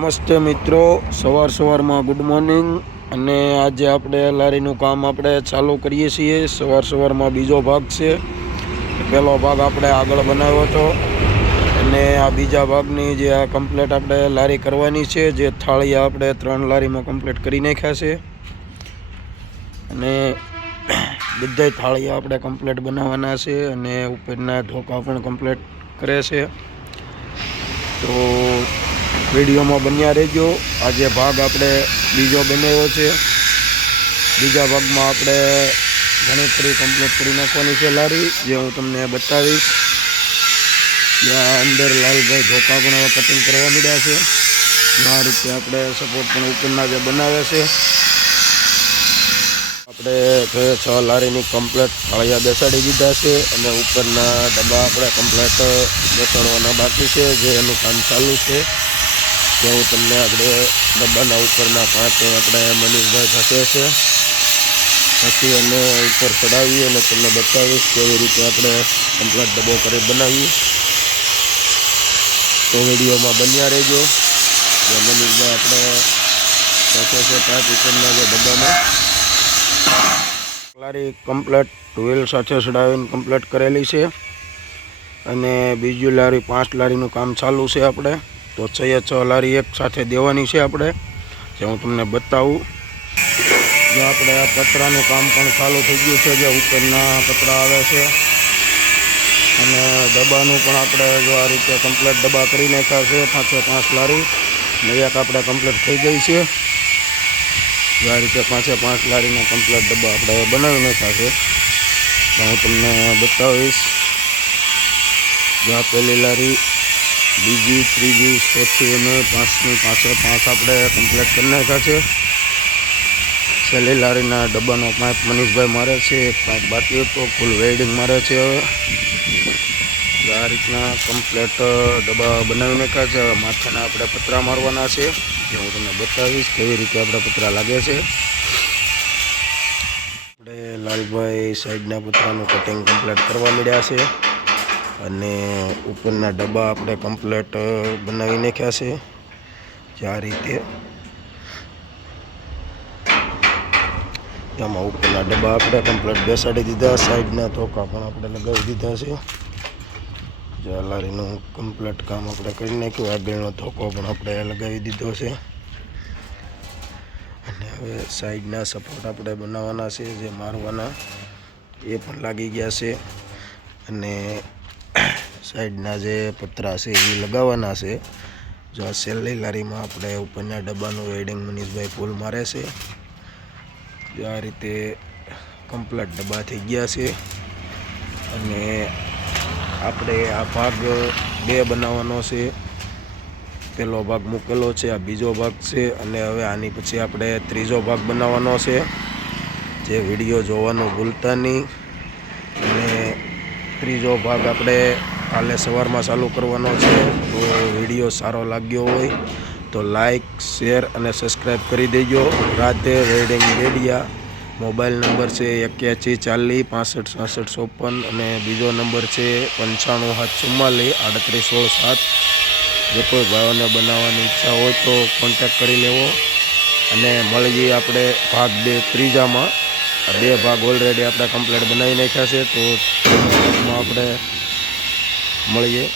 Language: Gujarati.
નમસ્તે મિત્રો. સવાર સવારમાં ગુડ મોર્નિંગ અને આજે આપણે લારીનું કામ આપણે ચાલુ કરીએ છીએ. સવાર સવારમાં બીજો ભાગ છે. પહેલો ભાગ આપણે આગળ બનાવ્યો હતો. અને આ બીજા ભાગની જે આ કમ્પ્લેટ આપણે લારી કરવાની છે, જે થાળીયા આપણે ત્રણ લારીમાં કમ્પ્લીટ કરી નાખ્યા છે. અને બધાય થાળીયા આપણે કમ્પ્લેટ બનાવવાના છે અને ઉપરના ઢોકા પણ કમ્પ્લેટ કરે છે. તો વિડીયોમાં બન્યા રહેજો. આજે ભાગ આપણે બીજો બનાવ્યો છે. બીજા ભાગમાં આપણે ઘણી ખરી કમ્પ્લીટ કરી નાખવાની છે લારી, જે હું તમને બતાવીશ. ત્યાં અંદર લાલભાઈ ધોકા પણ હવે કટિંગ કરવા મળ્યા છે. આ રીતે આપણે સપોર્ટ પણ ઉપરના જે બનાવે છે. આપણે જોઈએ છ લારીની કમ્પ્લેટ ફળિયા બેસાડી દીધા છે અને ઉપરના ડબ્બા આપણે કમ્પ્લેટ બેસાડવાના બાકી છે, જે એનું કામ ચાલુ છે. જે હું તમને આપણે ડબ્બાના ઉપરના પાંચ આપણે મનીષભાઈ ઘટે છે. પછી અને ઉપર ચડાવી અને તમને બતાવીશ કેવી રીતે આપણે કમ્પ્લેટ ડબ્બો કરી બનાવીએ. તો વિડીયોમાં બન્યા રહેજો. જે મનીષભાઈ આપણે ઘટે છે પાંચ ઉપરના જે ડબ્બામાં લારી કમ્પ્લેટ વ્હીલ સાથે ચડાવીને કમ્પ્લેટ કરેલી છે. અને બીજી લારી, પાંચ લારીનું કામ ચાલુ છે આપણે. તો છ એ છ લારી એક સાથે દેવાની છે આપણે, જે હું તમને બતાવું. જે આપણે આ પતરાનું કામ પણ ચાલુ થઈ ગયું છે, જે ઉપરના પતરા આવે છે. અને ડબ્બાનું પણ આપણે જો આ રીતે કમ્પ્લેટ ડબ્બા કરી નાખ્યા છે, પાંચે પાંચ લારી. ને એક આપણે કમ્પ્લેટ થઈ ગઈ છે. આ રીતે પાંચે પાંચ લારીના કમ્પ્લેટ ડબ્બા આપણે બનાવી નાખ્યા છે. તો હું તમને બતાવીશ. જો આ પહેલી લારી બીજી, ત્રીજી ચોથી અને પાંચમી પાંચે પાંચ આપણે કમ્પ્લેટ કરી નાખ્યા છે. છેલ્લી લારીના ડબ્બાનો પાઇપ મનીષભાઈ મારે છે, એક પાઇપ બાકી હતો ફૂલ વેલ્ડિંગ મારે છે. હવે આ રીતના કમ્પ્લેટ ડબ્બા બનાવી નાખ્યા છે. માથાના આપણે પતરા મારવાના છે. જે હું તમને બતાવીશ કેવી રીતે આપણે પતરા લાગે છે. આપણે લાલભાઈ સાઈડના પતરાનું કટિંગ કમ્પ્લીટ કરવા મળ્યા છે. અને ઉપરના ડબ્બા આપણે કમ્પ્લેટ બનાવી નાખ્યા છે. જે આ રીતે. એમાં ઉપરના ડબ્બા આપણે કમ્પ્લેટ બેસાડી દીધા. સાઈડના ધોકા પણ આપણે લગાવી દીધા છે. જે કમ્પ્લેટ કામ આપણે કરી નાખ્યું. આગળનો ધોકો પણ આપણે લગાવી દીધો છે. અને હવે સાઈડના સપોર્ટ આપણે બનાવવાના છે, જે મારવાના. એ પણ લાગી ગયા છે. અને સાઈડના જે પતરા છે એ લગાવવાના છે. જો આ છેલ્લી લારીમાં આપણે ઉપરના ડબ્બાનું વેડિંગ મનીષભાઈ ફૂલ મારે છે. જો આ રીતે કમ્પ્લેટ ડબ્બા થઈ ગયા છે. અને આપણે આ ભાગ બે બનાવવાનો છે. પહેલો ભાગ મૂકેલો છે, આ બીજો ભાગ છે અને હવે આની પછી આપણે ત્રીજો ભાગ બનાવવાનો છે. જે વીડિયો જોવાનું ભૂલતા નહીં. ત્રીજો ભાગ આપણે કાલે સવારમાં ચાલુ કરવાનો છે. તો વીડિયો સારો લાગ્યો હોય તો લાઈક, શેર અને સબસ્ક્રાઈબ કરી દેજો. રાતે રેડિંગ રેડિયા. મોબાઈલ નંબર છે એક્યાસી ચાલીસ, પાસઠ સાસઠ ચોપન અને બીજો નંબર છે પંચાણું સાત ચુમ્માલીસ, આડત્રીસ, સોળ, સાત. જો કોઈ ભાઈઓને બનાવવાની ઈચ્છા હોય તો કોન્ટેક કરી લેવો. અને મળીએ આપણે ભાગ બે ત્રીજામાં. બે ભાગ ઓલરેડી આપણે કમ્પ્લીટ બનાવી નાખ્યા છે, તો આપણે મળીએ.